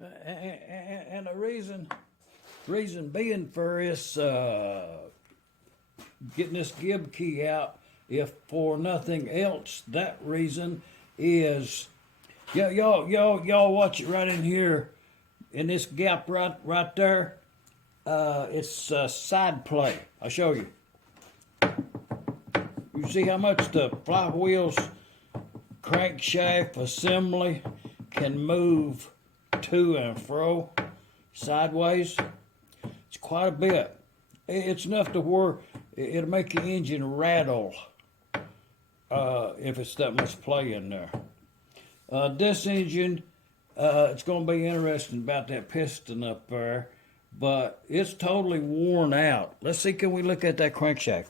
And the reason being for this getting this gib key out, if for nothing else, that reason is y'all watch it right in here in this gap right there. It's side play. I'll show you. You see how much the flywheels crankshaft assembly can move to and fro sideways? It's quite a bit. It's enough to where it'll make your engine rattle if it's that much play in there. This engine, it's going to be interesting about that piston up there, but it's totally worn out. Let's see, can we look at that crankshaft?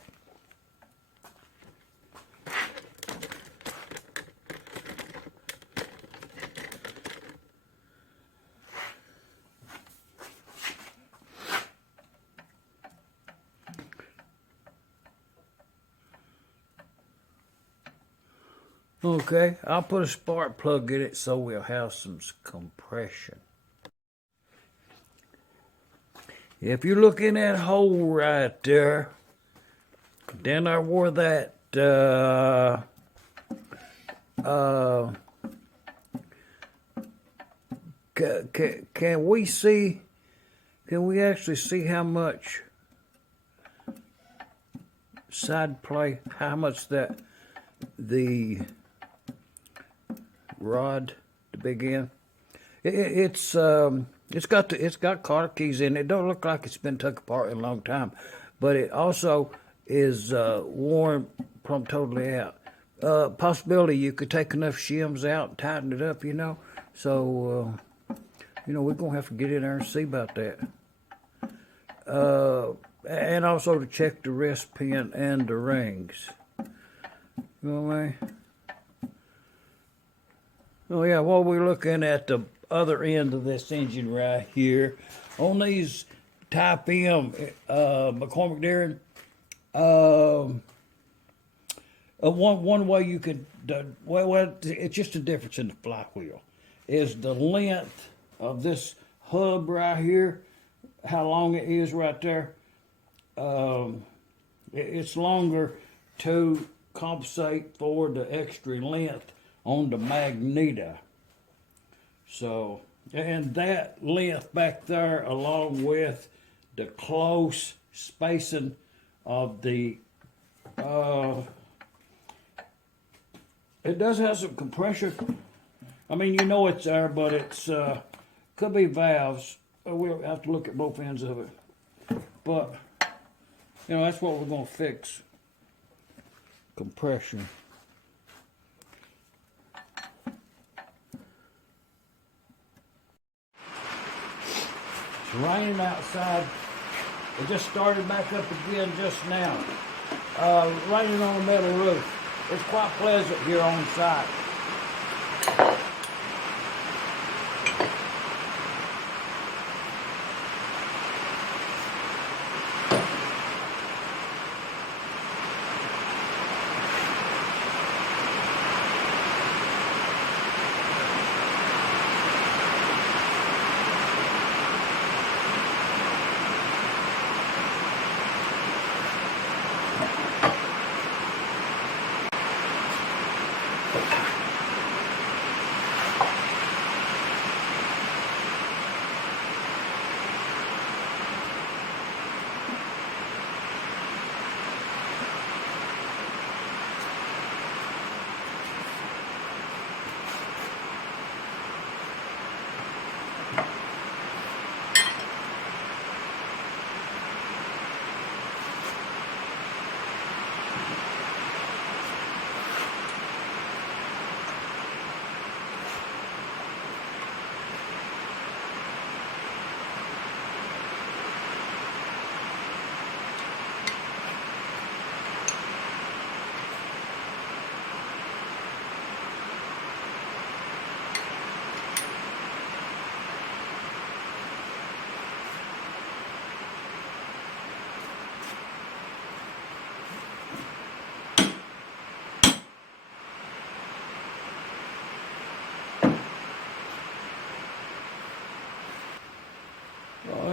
Okay, I'll put a spark plug in it so we'll have some compression. If you look in that hole right there, then I wore that can we actually see how much side play, how much that the rod to begin? It's got car keys in it. It don't look like it's been took apart in a long time, but it also is worn from totally out. Possibility you could take enough shims out and tighten it up, so we're gonna have to get in there and see about that. And also to check the rest pin and the rings. You know what I mean? Oh yeah, while we're looking at the other end of this engine right here, on these Type M McCormick-Deering, one way you could, well, it's just a difference in the flywheel, is the length of this hub right here, how long it is right there. It's longer to compensate for the extra length on the magneto. So, and that length back there, along with the close spacing of the it does have some compression. I mean, it's there, but it's could be valves. We'll have to look at both ends of it. But that's what we're going to fix. Compression. It's raining outside. It just started back up again just now. Raining on the metal roof. It's quite pleasant here on site.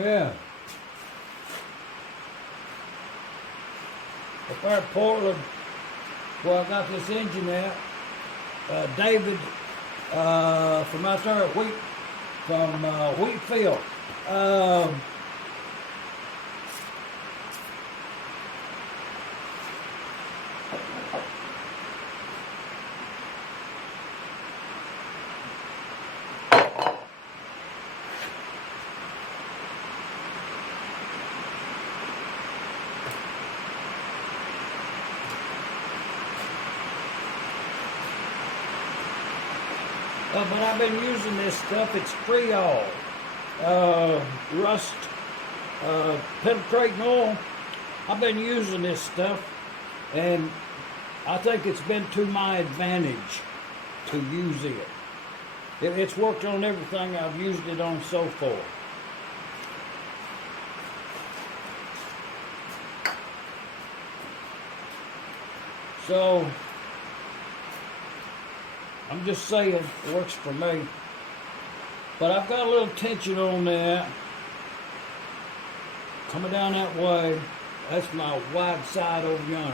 yeah. Up there at Portland, where I got this engine at, David from out there at Wheatfield. But I've been using this stuff. It's Freol, rust penetrating oil. I've been using this stuff, and I think it's been to my advantage to use it. It's worked on everything I've used it on so far. So, I'm just saying, it works for me. But I've got a little tension on that. Coming down that way, that's my wide side over yonder.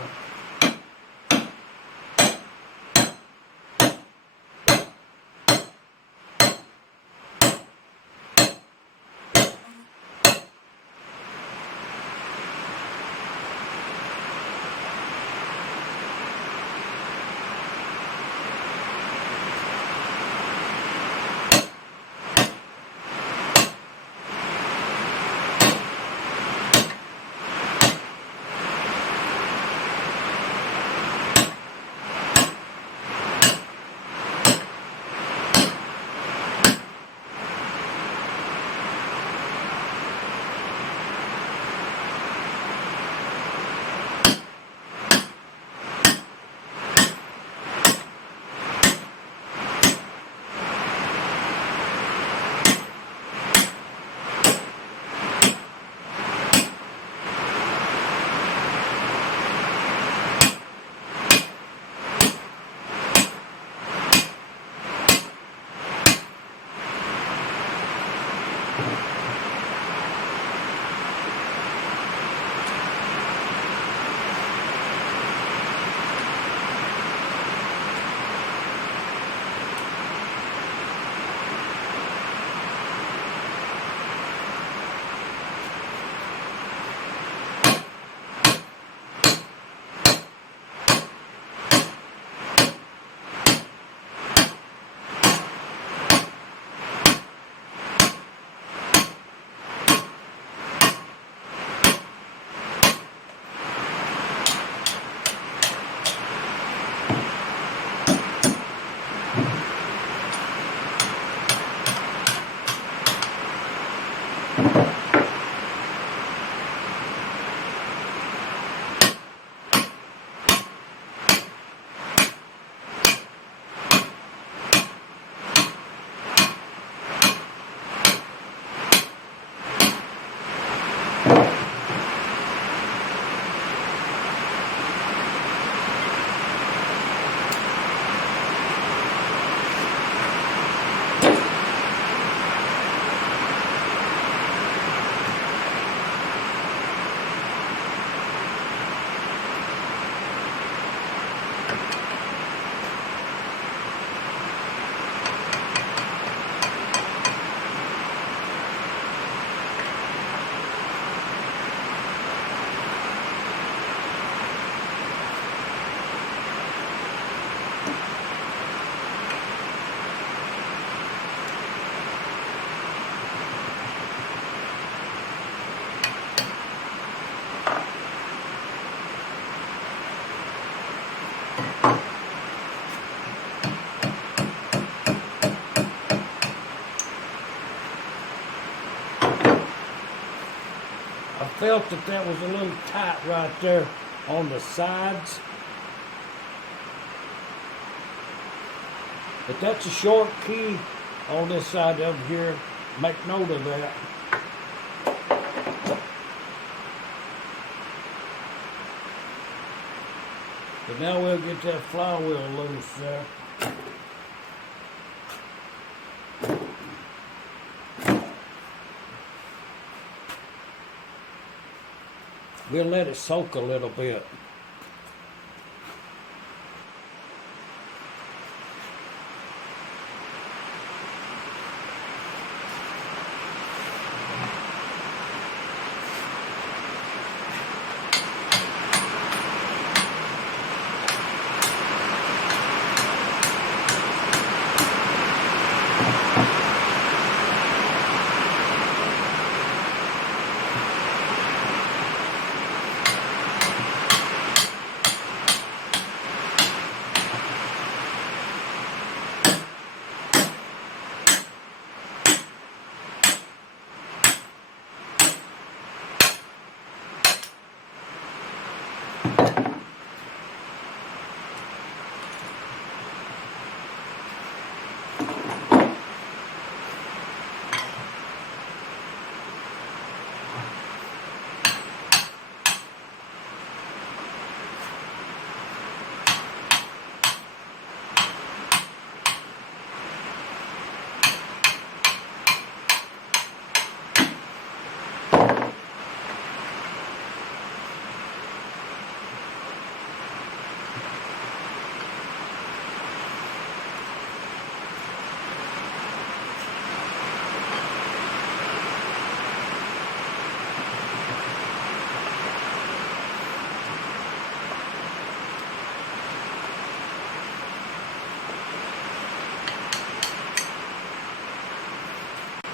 Felt that was a little tight right there on the sides. But that's a short key on this side over here. Make note of that. But now we'll get that flywheel loose there. We'll let it soak a little bit.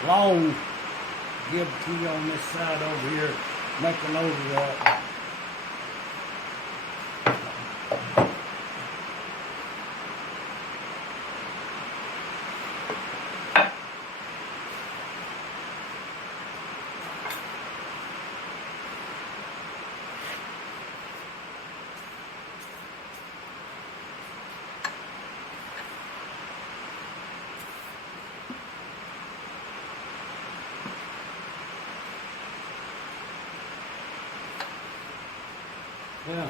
Long gib key on this side over here, make a note of that. Yeah.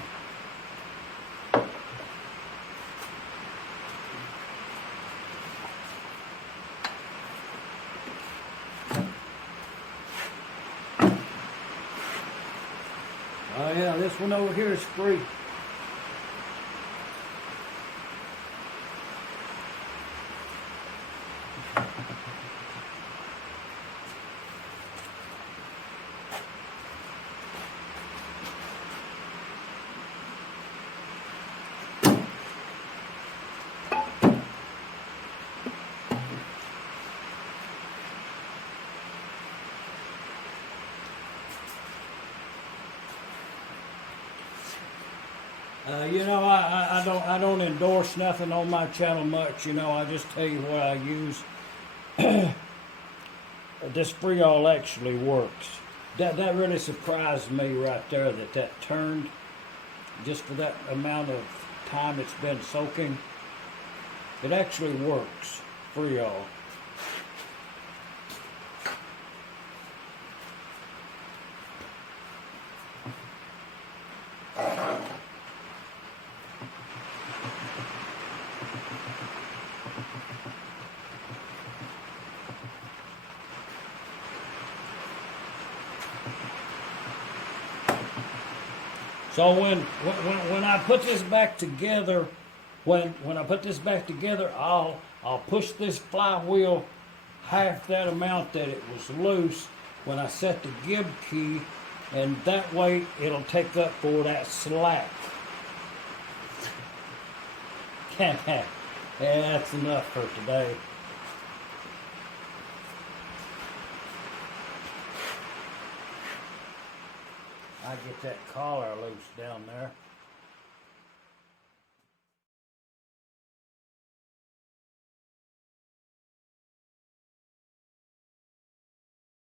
Oh yeah, this one over here is free. You know, I don't endorse nothing on my channel much. You know, I just tell you what I use. This free-all actually works. That really surprised me right there that turned just for that amount of time it's been soaking. It actually works. Free-all. So when I put this back together, when I put this back together, I'll push this flywheel half that amount that it was loose when I set the gib key, and that way it'll take up for that slack. Yeah, that's enough for today. I get that collar loose down there.